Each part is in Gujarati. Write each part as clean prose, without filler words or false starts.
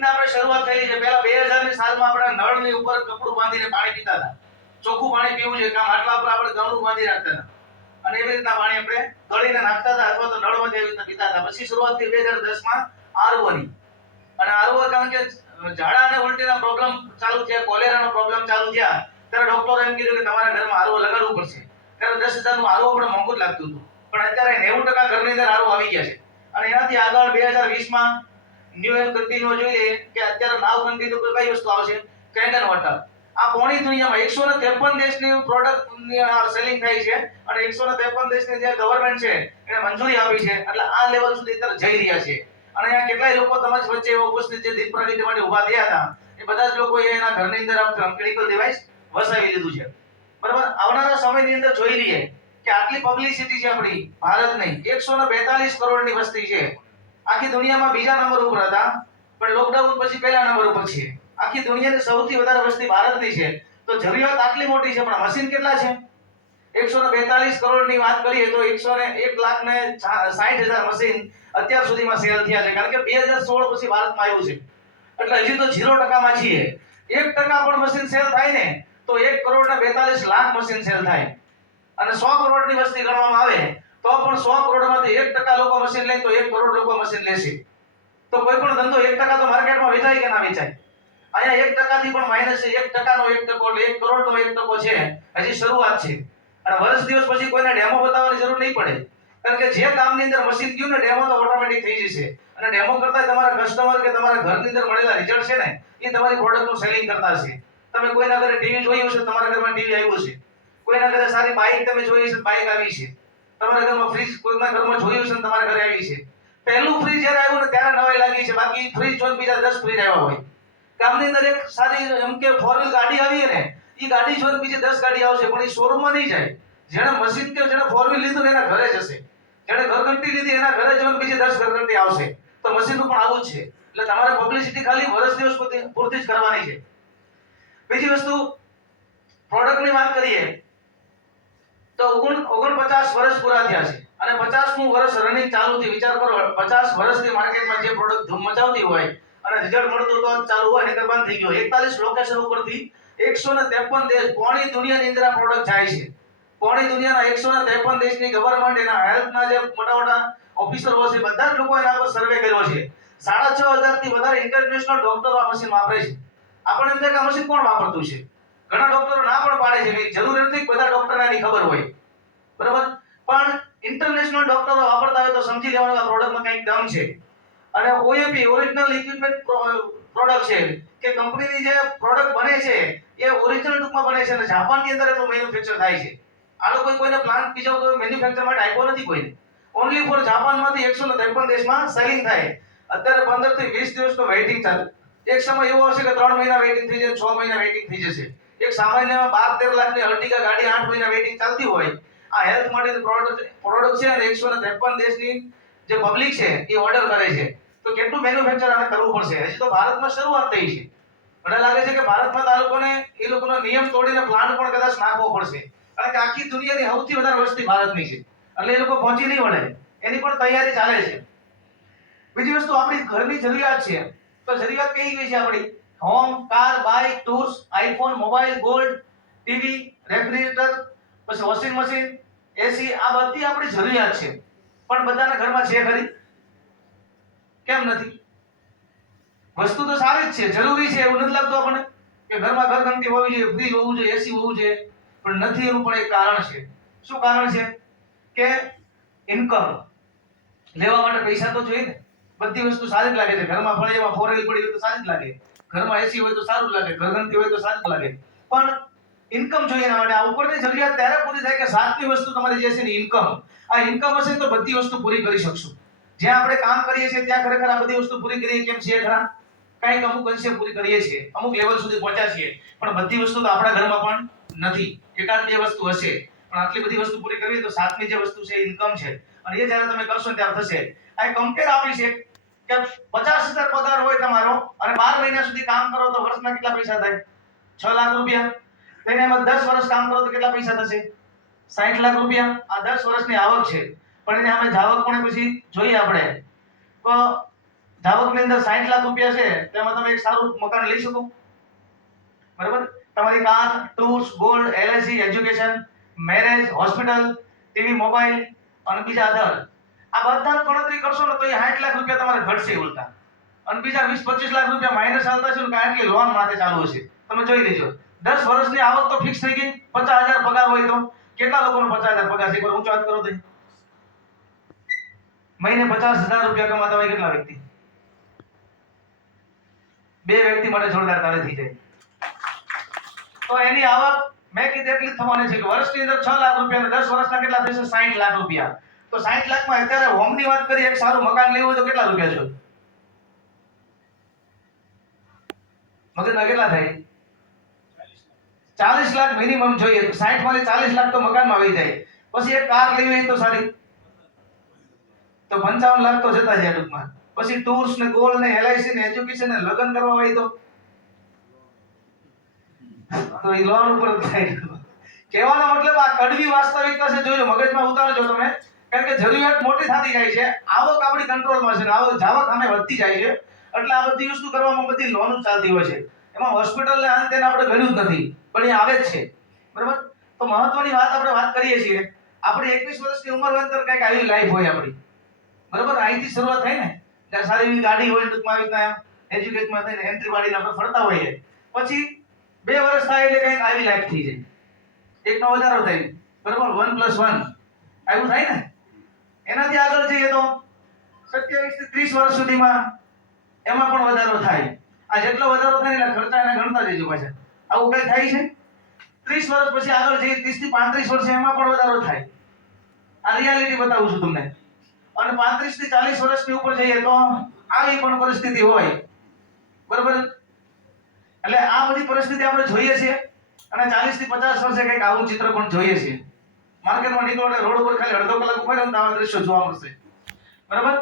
રીતના આપણે શરૂઆત થયેલી છે. પહેલા 2000 ની સાલમાં આપણે નળની ઉપર કપડું બાંધીને પાણી પીતા હતા. ચોખ્ખું પાણી પીવું છે કામ માટલા પર આપણે ગમણું બાંધી રાખતા હતા અને એવી રીતના પાણી આપણે ગળીને નાખતા હતા અથવા તો નળમાંથી એવી રીતના પીતા હતા. પછી શરૂઆત થઈ 2010 માં આરઓ ની. અને આરઓ કારણ કે ઝાડા અને ઉલટીના પ્રોબ્લેમ ચાલુ થયા, કોલેરાનો પ્રોબ્લેમ ચાલુ થયા, ત્યારે ડોક્ટરે એમ કીધું કે તમારા ઘરમાં આરઓ લગાડવું પડશે. ત્યારે 10,000 નું આરઓ પણ મોંઘું જ લાગતું હતું, પણ અત્યારે 90% ઘરની અંદર આરઓ આવી ગયા છે. અને એનાથી આગળ 2020 માં ન્યુ એન્ડ કન્ટિન્યુ જોઈએ કે અત્યારે નાવ કન્ટિન્યુ પર કઈ વસ્તુ આવશે? કેન્ડન વોટર. આ પોણી દુનિયામાં 153 દેશની પ્રોડક્ટની સેલિંગ થાય છે અને 153 દેશની જે ગવર્નમેન્ટ છે એને મંજૂરી આપી છે. એટલે આ લેવલ સુધી અત્યારે જઈ રહ્યા છે. અને અહીંયા કેટલાય લોકો તમારી વચ્ચે ઉપસ્થિત જે દીપ પ્રાગટ્ય માટે ઊભા થયા હતા એ બધા જ લોકોએ એના ઘરની અંદર ક્લિનિકલ ડિવાઇસ વસાવી લીધું છે. બરાબર. આવનારા સમયની અંદર જોઈ લઈએ કે આટલી પબ્લિસિટી છે આપણી ભારતની. 142 કરોડની વસ્તી છે. આખી દુનિયામાં બીજા નંબર ઉપર હતા, પણ લોકડાઉન પછી પહેલા નંબર ઉપર છે. આખી દુનિયાની સૌથી વધારે વસ્તી ભારતની છે. તો જરૂરિયાત આટલી મોટી છે, પણ મશીન કેટલા છે? 142 કરોડની વાત કરીએ તો 1,60,000 મશીન અત્યાર સુધીમાં સેલ થયા છે. કારણ કે 2016 પછી ભારતમાં આવ્યું છે, એટલે હજી તો 0% માં છીએ. 1% પણ મશીન સેલ થાય ને તો 1,42,00,000 મશીન સેલ થાય. અને 100 કરોડની વસ્તી ગણવામાં આવે તો પણ 100 કરોડમાંથી 1% લોકો મશીન લે તો 1 કરોડ લોકો મશીન લેશે. તો કોઈ પણ ધંધો 1% તો માર્કેટમાં વેચાય કે ના વેચાય? અહીંયા 1% થી પણ માઈનસ છે. 1% નો 1% એટલે 1 કરોડનો 1% છે. હજી શરૂઆત છે. અને વર્ષ દિવસ પછી કોઈને ડેમો બતાવવાની જરૂર નહીં પડે, કારણ કે જે કામની અંદર મશીન ગયું ને ડેમો તો ઓટોમેટિક થઈ જશે. અને ડેમો કરતા તમારા કસ્ટમર કે તમારા ઘરની અંદર મળેલા રિઝલ્ટ છે ને એ તમારી પ્રોડક્ટનું સેલિંગ કરતા હશે. તમે કોઈના ઘરે ટીવી જોયું છે, તમારા ઘરમાં ટીવી આવ્યું છે. કોઈના ઘરે સારી બાઇક તમે જોઈ છે, બાઇક આવી છે. તમારા ઘરમાં ફ્રીજ કોઈના ઘરમાં જોયું છે, તમારા ઘરે આવી છે. પહેલું ફ્રીજ જ્યારે આવ્યું ને ત્યારે નવાઈ લાગી છે, બાકી ફ્રીજ જોઈને બીજા 10 ફ્રીજ આવ્યા હોય. ગામની અંદર એક સારી એમ કે 4 વ્હીલ ગાડી આવી ને એ ગાડી જોઈને બીજી 10 ગાડી આવશે, પણ એ શોરૂમમાં નહીં જાય. જેણે મશીન કે જેણે 4 વ્હીલ લીધું એના ઘરે જશે. જેણે ઘરઘંટી લીધી એના ઘરે જોઈને બીજી 10 ઘરઘંટી આવશે. તો મશીનનું પણ આવું જ છે. એટલે તમારે પબ્લિસિટી ખાલી વર્ષ દિવસ પૂરતી જ કરવાની છે. બીજી વસ્તુ પ્રોડક્ટની વાત કરીએ તો 49 વર્ષ પૂરા થયા છે અને 50મું વર્ષ રનિંગ ચાલુ થી. વિચાર કરો, 50 વર્ષથી માર્કેટમાં જે પ્રોડક્ટ ધૂમ મચાવતી હોય અને રિઝલ્ટ મળતું તો ચાલુ હોય નહીતર બંધ થઈ ગયો. 41 લોકેશન ઉપરથી 153 દેશ, પોણી દુનિયાની અંદર આ પ્રોડક્ટ જાય છે. પોણી દુનિયાના 153 દેશની ગવર્નમેન્ટ એના હેલ્થના જે મોટા ઓફિસરો છે બધા જ લોકો એના પર સર્વે કર્યો છે. 6,500 થી વધારે ઇન્ટરનેશનલ ડોક્ટરો આ મશીન વાપરે છે. આપણે એમ થાય કે આ મશીન કોણ વાપરતું છે? ઘણા ડોક્ટરો ના પણ પાડે છે કે જરૂર નથી બધા ડોક્ટરને આની ખબર હોય. બરાબર. પણ ઇન્ટરનેશનલ ડોક્ટરો વાપરતા હોય તો સમજી લેવાનું આ પ્રોડક્ટમાં કંઈક દમ છે. અને ઓએપી ઓરિજિનલ ઇક્વિપમેન્ટ પ્રોડક્ટ છે કે કંપનીની જે પ્રોડક્ટ બને છે એ ઓરિજિનલ ટૂંકમાં બને છે અને જાપાનની અંદર એનું મેન્યુફેક્ચર થાય છે. આ લોકો કોઈને પ્લાન્ટ બીજો કોઈ મેન્યુફેક્ચર માટે આપ્યો નથી કોઈને. ઓન્લી ફોર જાપાનમાંથી 153 દેશમાં સેલિંગ થાય. અત્યારે 15 થી 20 દિવસનો વેઇટિંગ ચાલે. એક સમય એવો હશે કે 3 મહિના વેઇટિંગ થઈ જાય, 6 મહિના વેઇટિંગ થઈ જશે. એક સામાન્ય 12-13 લાખની અર્ટિગા ગાડી 8 મહિના વેઇટિંગ ચાલતી હોય. આ હેલ્થ માટેની પ્રોડક્ટ છે અને 153 દેશની જે પબ્લિક છે એ ઓર્ડર કરે છે. તો કેટલું મેન્યુફેક્ચર આને કરવું પડશે? હજી તો ભારતમાં શરૂઆત થઈ છે. મને લાગે છે કે ભારતમાં તો આ લોકોને એ લોકોનો નિયમ તોડીને પ્લાન્ટ પણ કદાચ નાખવો પડશે, કારણ કે આખી દુનિયાની સૌથી વધારે વસ્તી ભારતની છે. એટલે એ લોકો પહોંચી નહીં વળે, એની પણ તૈયારી ચાલે છે. બીજી વસ્તુ આપણી ઘરની જરૂરિયાત છે. તો જરૂરિયાત કઈ ગઈ છે આપણી? Home, car, bike, tours, iPhone, mobile, gold, TV, refrigerator, પછી વોશિંગ મશીન, એસી, આ બધી આપણી જરૂરિયાત છે. પણ બધાના ઘરમાં છે ખરી? કેમ નથી? વસ્તુ તો સારી જ છે, જરૂરી છે, એવું નથી લાગતું આપણને કે ઘરમાં ઘરઘંટી હોવી જોઈએ, ફ્રીજ હોવું જોઈએ, એસી હોવું જોઈએ? પણ નથી. એનું પણ એક કારણ છે. શું કારણ છે? કે ઇન્કમ લેવા માટે પૈસા તો જોઈએ ને. બધી વસ્તુ સારી જ લાગે છે. ઘરમાં ફળિયામાં 4 વ્હીલ પડી હોય તો સારી જ લાગે, ઘરમાં એસી હોય તો સારું લાગે, ઘરઘંટી હોય તો સારું લાગે, પણ ઇન્કમ જોઈએ એના માટે. આ ઉપરની જરૂરિયાત ત્યારે પૂરી થાય કે 7મી વસ્તુ તમારી જે છે ને ઇન્કમ. આ ઇન્કમ હશે તો બધી વસ્તુ પૂરી કરી શકશું. જ્યાં આપણે કામ કરીએ છીએ ત્યાં ખરેખર આ બધી વસ્તુ પૂરી કરીએ કેમ છીએ ખરા? કંઈક અમુક અંશે પૂરી કરીએ છીએ, અમુક લેવલ સુધી પહોંચ્યા છીએ, પણ બધી વસ્તુ તો આપણા ઘરમાં પણ નથી. એકાદ બે વસ્તુ હશે, પણ આટલી બધી વસ્તુ પૂરી કરવી તો 7મી જે વસ્તુ છે ઇન્કમ છે. અને એ જ્યારે તમે કરશો ત્યારે થશે. આ કમ્પેર આપી છે કે 50,000 પગાર હોય તમારો અને 12 મહિના સુધી કામ કરો તો વર્ષના કેટલા પૈસા થાય? 6 લાખ રૂપિયા. તેને એમાં 10 વર્ષ કામ કરો તો કેટલા પૈસા થશે? 60 લાખ રૂપિયા. આ 10 વર્ષની આવક છે. પણ એને અમે જાવક પણ પછી જોઈએ આપણે તો જાવકની અંદર 60 લાખ રૂપિયા છે, તેમાં તમે એક સારું મકાન લઈ શકો. બરાબર. તમારી car, tours, gold, LIC, education, marriage, hospital, TV, mobile અને બીજા આધાર, આ બધાની ગણતરી કરશો ને તો એ 60 લાખ રૂપિયા તમારે ઘટશે ઉલટા. અને બીજા 20-25 લાખ રૂપિયા માઇનસ ચાલતા છે, કારણ કે લોન માટે ચાલુ હશે. તમે જોઈ લેજો, 10 વર્ષની આવક તો ફિક્સ થઈ ગઈ. 50,000 પગાર હોય તો કેટલા લોકોનો 50,000 પગાર છે? એકવાર ઊંચો હાથ કરો તો. મહિને 50,000 રૂપિયા કમાતા હોય કેટલા વ્યક્તિ? 2 વ્યક્તિ માટે જોરદાર તાળી થઈ જાય. તો એની આવક મેં કીધું એટલી જ થવાની છે કે વર્ષની અંદર 6 લાખ રૂપિયા અને 10 વર્ષના કેટલા થશે? 60 લાખ રૂપિયા. તો 60 લાખમાં અત્યારે હોમની વાત કરીએ, એક સારું મકાન લેવું હોય તો કેટલા રૂપિયા જોઈએ? મગજમાં કેટલા થાય? 40 લાખ મિનિમમ જોઈએ. તો 60 માંથી 40 લાખ તો મકાનમાં આવી જાય. પછી એક કાર લેવી હોય તો સારી, તો 55 લાખ તો જતા જાય ટૂંકમાં. પછી ટૂર્સ ને ગોલ્ડ ને એલઆઈસી ને એજ્યુકેશન ને લગ્ન કરવા હોય તો એ લોન ઉપર થાય. કહેવાનો મતલબ આ કડવી વાસ્તવિકતા છે. જોજો, મગજમાં ઉતારજો તમે, કારણ કે જરૂરિયાત મોટી થતી જાય છે, આવક આપણી કંટ્રોલમાં છે, આવક જાવક સામે વધતી જાય છે, એટલે આ બધી વસ્તુ કરવામાં બધી લોન ચાલતી હોય છે. એમાં હોસ્પિટલ ને આને તેને આપણે ગણ્યું જ નથી, પણ એ આવે જ છે. બરાબર. તો મહત્વની વાત આપણે વાત કરીએ છીએ, આપણી 21 વર્ષની ઉંમર હોય તો કંઈક આવી લાઈફ હોય આપણી. બરાબર. અહીંથી શરૂઆત થાય ને, કે સારી એવી ગાડી હોય, ટૂંકમાં આવી રીતના એજ્યુકેશનમાં થઈને એન્ટ્રી વાળીને આપણે ફરતા હોઈએ. પછી 2 વર્ષ થાય એટલે કંઈક આવી લાઈફ થઈ જાય, એકનો વધારો થાય. બરાબર. 1+1 આવું થાય ને. એનાથી આગળ જઈએ તો 27 થી 30 વર્ષ સુધીમાં એમાં પણ વધારો થાય. આ જેટલો વધારો થાય એટલે ખર્ચા એને ગણતા જજો પાછા. આવું કઈ થાય છે. 30 વર્ષ પછી આગળ જઈએ 30 થી 35 વર્ષે એમાં પણ વધારો થાય. આ રિયાલિટી બતાવું છું તમને. અને 35 થી 40 વર્ષની ઉપર જઈએ તો આવી પણ પરિસ્થિતિ હોય. બરાબર. એટલે આ બધી પરિસ્થિતિ આપણે જોઈએ છીએ. અને 40 થી 50 વર્ષે કંઈક આવું ચિત્ર પણ જોઈએ છીએ. માર્કેટમાં નીકળો એટલે રોડ ઉપર ખાલી અડધો કલાક ઉભા રહો તો આવા દ્રશ્યો જોવા મળશે. બરાબર.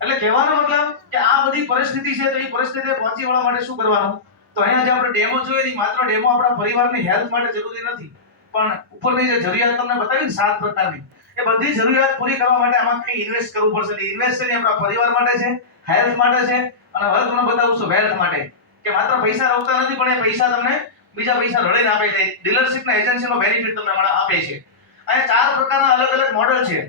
એટલે કહેવાનો મતલબ કે આ બધી પરિસ્થિતિ છે, તો એ પરિસ્થિતિને પહોંચી વળવા માટે શું કરવાનું? તો અહીંયા જે આપણે ડેમો જોઈએ એ માત્ર ડેમો આપણા પરિવારની હેલ્થ માટે જરૂરી નથી, પણ ઉપરની જે જરૂરિયાત તમને બતાવી ને 7 પ્રકારની, એ બધી જરૂરિયાત પૂરી કરવા માટે આમાં કંઈ ઇન્વેસ્ટ કરવું પડશે. ઇન્વેસ્ટ છે આપણા પરિવાર માટે છે, હેલ્થ માટે છે, અને હવે તમને બતાવું છું વેલ્થ માટે, કે માત્ર પૈસા રોકતા નથી, પણ એ પૈસા તમને બીજા પૈસા રળીને આપે છે. ડીલરશિપના એજન્સીનો બેનિફિટ તમને આપે છે. અહીંયા 4 પ્રકારના અલગ અલગ મોડલ છે.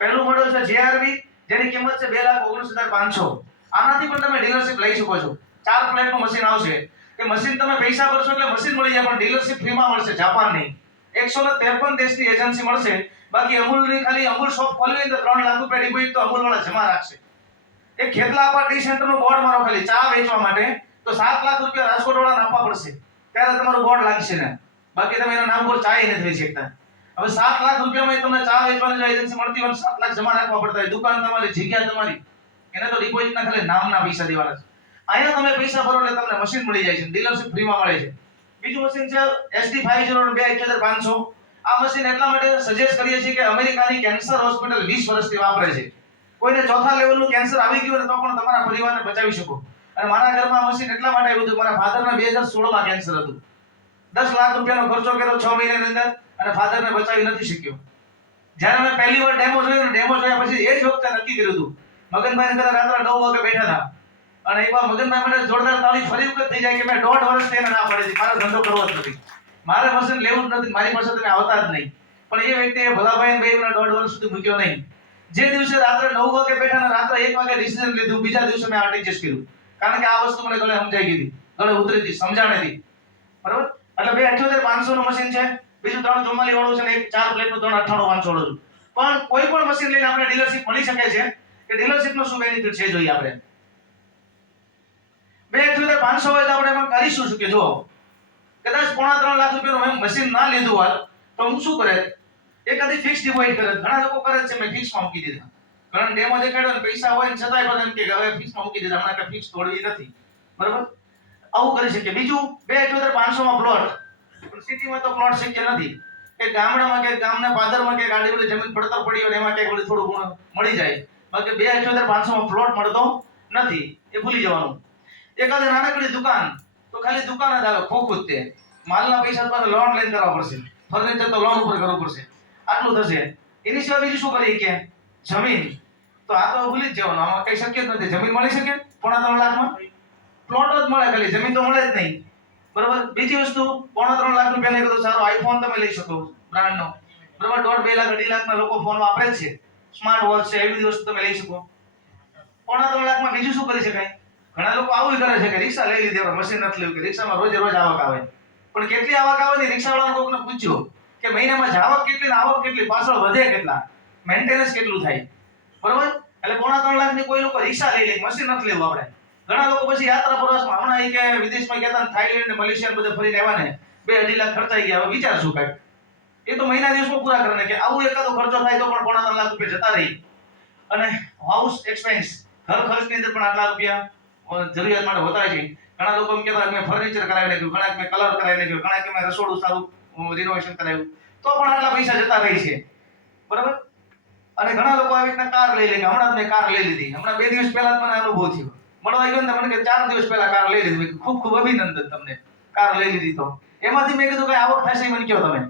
પહેલું મોડલ છે જેઆરવી, જેની કિંમત છે 2,19,500. આનાથી પણ તમે ડીલરશિપ લઈ શકો છો. 4 પ્લેટનું મશીન આવશે. એ મશીન તમે પૈસા ભરશો એટલે મશીન મળી જાય, પણ ડીલરશિપ ફ્રીમાં મળશે. જાપાનની 153 દેશની એજન્સી મળશે. બાકી અમૂલની ખાલી અમૂલ શોપ ખોલવી હોય તો 3 લાખ રૂપિયા ડિપોઝિટ તો અમૂલ વાળા જમા રાખશે. એક ખેતલા આપા ટી સેન્ટરનું બોર્ડ મારો ખાલી ચા વેચવા માટે તો 7 લાખ રૂપિયા રાજકોટ વાળાને આપવા પડશે, ત્યારે તમારું બોર્ડ લાગશે ને. બાકી તમે એના નામ પર ચા નથી વેચી શકતા. હવે 7 લાખ રૂપિયામાં તમને ચા વેચવાની જો એજન્સી મળતી હોય 7 લાખ જમા રાખવા પડતા હોય. દુકાન તમારી, જગ્યા તમારી, એને તો ડિપોઝિટના ખાલી નામના પૈસા દેવાના છે. અહીંયા તમે પૈસા ભરો એટલે તમને મશીન મળી જાય છે, ડીલરશિપ ફ્રીમાં મળે છે. બીજું મશીન છે SD50 આ મશીન એટલા માટે સજેસ્ટ કરીએ છીએ કે અમેરિકાની કેન્સર હોસ્પિટલ 20 વર્ષથી વાપરે છે. કોઈને ચોથા લેવલનું કેન્સર આવી ગયું હોય તો પણ તમારા પરિવારને બચાવી શકો. અને મારા ઘરમાં મશીન એટલા માટે આવ્યું હતું, મારા ફાધરને 2016માં કેન્સર હતું. 10 લાખ રૂપિયાનો ખર્ચો કર્યો 6 મહિનાની અંદર, અને ફાધરને બચાવી નથી શક્યો. જ્યારે મેં પહેલી વાર ડેમો જોયો, ડેમો જોયા પછી એ જ વખતે નક્કી કર્યું હતું. મગનભાઈ અંદર રાત્રે 9 વાગે બેઠા હતા, અને એકવાર મગનભાઈ મને જોરદાર તાળી ફરી વખત થઈ જાય કે મેં 1.5 વર્ષથી એને ના પાડી હતી, મારે ધંધો કરવો જ નથી, મારે મશીન લેવું જ નથી, મારી પાસે તમે આવતા જ નહીં. પણ એ વ્યક્તિએ ભલાભાઈ બે 1.5 વર્ષ સુધી મૂક્યો નહીં. જે દિવસે રાત્રે 9 વાગે બેઠા અને રાત્રે 1 વાગે ડિસિઝન લીધું, બીજા દિવસે મેં આર્ટિજેસ્ટ કર્યું, કારણ કે આ વસ્તુ મને ગળે સમજાઈ ગઈ હતી, ગળે ઉતરી હતી, સમજાણી હતી. બરાબર. એટલે 2,78,500 નું મશીન છે. બીજું 344 વાળું છે ને એક 4 પ્લેટનું 398,500 વાળું છે. પણ કોઈ પણ મશીન લઈને આપણે ડીલરશિપ મળી શકે છે. કે ડીલરશિપનો શું બેનિફિટ છે જોઈએ આપણે. 2,78,500 હોય તો આપણે એમાં કરીશું શું કે જો કદાચ 3.5 લાખ રૂપિયાનું મશીન ના લીધું હોત તો હું શું કરે? એકાદી ફિક્સ ડિપોઝિટ કરે. ઘણા લોકો કરે છે, મેં ફિક્સમાં મૂકી દીધા. ઘણા ડેમો દેખાડ્યો ને પૈસા હોય ને છતાંય પણ એમ કે હવે ફિક્સમાં મૂકી દીધા, હમણાં કે ફિક્સ તોડવી નથી. બરાબર. આવું કરી શકીએ. બીજું 2,78,500 માં પ્લોટ. પણ સિટીમાં તો પ્લોટ શક્ય નથી. કે ગામડામાં કે ગામના પાદરમાં કે ગાડીવાળી જમીન પડતર પડી હોય એમાં કે થોડું ઘણું મળી જાય. બાકી 2,78,500 માં પ્લોટ મળતો નથી, એ ભૂલી જવાનું. એકાદી નાનકડી દુકાન તો ખાલી દુકાન જ આવે, ખોખું જ તે. માલના પૈસા પાસે લોન લઈને કરવા પડશે, ફર્નિચર તો લોન ઉપર કરવું પડશે, આટલું થશે. એની સિવાય બીજું શું કરીએ કે જમીન તો આ તો ભૂલી જ જવાનું, આમાં કઈ શક્ય જ નથી. જમીન મળી શકે 3.5 લાખમાં? પ્લોટ જ મળે ખાલી, જમીન તો મળે જ નહીં. બરાબર. બીજી વસ્તુ, 3.5 લાખ રૂપિયા લઈ તો સારો આઈફોન તમે લઈ શકો બ્રાન્ડનો. બરાબર. 1.5 લાખ 2.5 લાખના લોકો ફોન વાપરે જ છે, સ્માર્ટ વોચ છે, એવી બધી વસ્તુ તમે લઈ શકો. 3.5 લાખમાં બીજું શું કરી શકાય? ઘણા લોકો આવું કરે છે કે રિક્ષા લઈ લીધી, મશીન નથી લેવું, કે રિક્ષામાં રોજે રોજ આવક આવે. પણ કેટલી આવક આવે ને, રિક્ષાવાળાને કોકને પૂછ્યો કે મહિનામાં જાવક કેટલી ને આવક કેટલી, પાછળ વધે કેટલા, મેન્ટેનન્સ કેટલું થાય. બરોબર. એટલે 3.5 લાખની કોઈ લોકો રિક્ષા લઈ લે, મશીન નથી લેવું આપણે. ઘણા લોકો પછી યાત્રા પ્રવાસમાં, હમણાં ઈ કે વિદેશમાં ગયા હતા, થાઈલેન્ડ ને મલેશિયા બધે ફરીને આવ્યા ને, 2-2.5 લાખ ખર્ચાઈ ગયા. હવે વિચારશું કાંઈક, એ તો મહિના દિવસમાં પૂરા કરે ને, કે આવું એકાદો ખર્ચો થાય તો પણ 3.5 લાખ રૂપિયા જતા રહી. અને હાઉસ એક્સપેન્સ, ઘર ખર્ચની અંદર પણ આટલા રૂપિયા જરૂરિયાત માટે હોતા છે. ઘણા લોકો એમ કહેતા મેં ફર્નિચર કરાવી નાખ્યું, ઘણા મેં કલર કરાવી નાખ્યું, ઘણા કે મેં રસોડું સારું રિનોવેશન કરાવ્યું, તો પણ આટલા પૈસા જતા રહી છે. બરાબર. અને ઘણા લોકો આવી રીતના કાર લઈ લે, કે હમણાં મેં કાર લઈ લીધી, હમણાં 2 દિવસ પહેલા મને અનુભવ થયો. મળવા ગયો ને, મને કે 4 દિવસ પહેલા કાર લઈ લીધી. ખૂબ ખૂબ અભિનંદન તમને, કાર લઈ લીધી. તો એમાંથી મેં કીધું કઈ આવક થશે મને કહો તમે.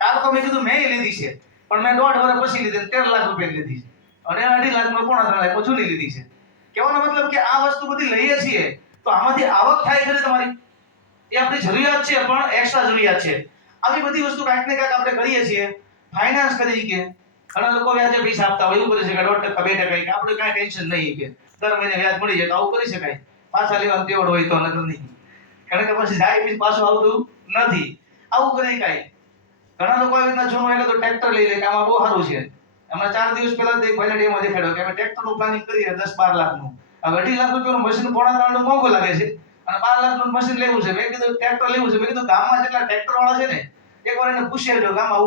કાર તો મેં કીધું મેં લીધી છે, પણ મેં 1.5 વર્ષ પછી લીધી, 13 લાખ રૂપિયા લીધી છે, અને 2.5 લાખમાં 3.5 લાખ જૂની લીધી છે. કહેવાનો મતલબ કે આ વસ્તુ બધી લઈએ છીએ તો આમાંથી આવક થાય છે તમારી, એ આપણી જરૂરિયાત છે, પણ એક્સ્ટ્રા જરૂરિયાત છે. આવી બધી વસ્તુ કાંઈક ને કાંઈક આપણે કરીએ છીએ. ફાઇનાન્સ કરી કે ઘણા લોકો વ્યાજે પૈસા આપતા હોય, એવું કરી શકાય 1%, 2%, કે આપણે કાંઈ ટેન્શન નહીં, કે દર મહિને વ્યાજ મળી જાય, તો આવું કરી શકાય. પાછા લેવાનું તેવડ હોય તો, નકર નહીં, કારણ કે પછી જાય પછી પાછું આવતું નથી. આવું કરી શકાય. ઘણા લોકો આવી રીતના જૂનું એટલે તો ટ્રેક્ટર લઈ લે, કે આમાં બહુ સારું છે. હમણાં 4 દિવસ પહેલા એક ભાઈને ડેમો દેખાડ્યો કે અમે ટ્રેક્ટરનું પ્લાનિંગ કરીએ 10-12 લાખનું. હવે 2.5 લાખ રૂપિયાનું મશીન 3.5 લાખનું મોંઘું લાગે છે, અને 12 લાખનું મશીન લેવું છે. મેં કીધું ટ્રેક્ટર લેવું છે. મેં કીધું ગામમાં જેટલા ટ્રેક્ટર વાળા છે ને, એકવાર એને પૂછી આવજો ગામમાં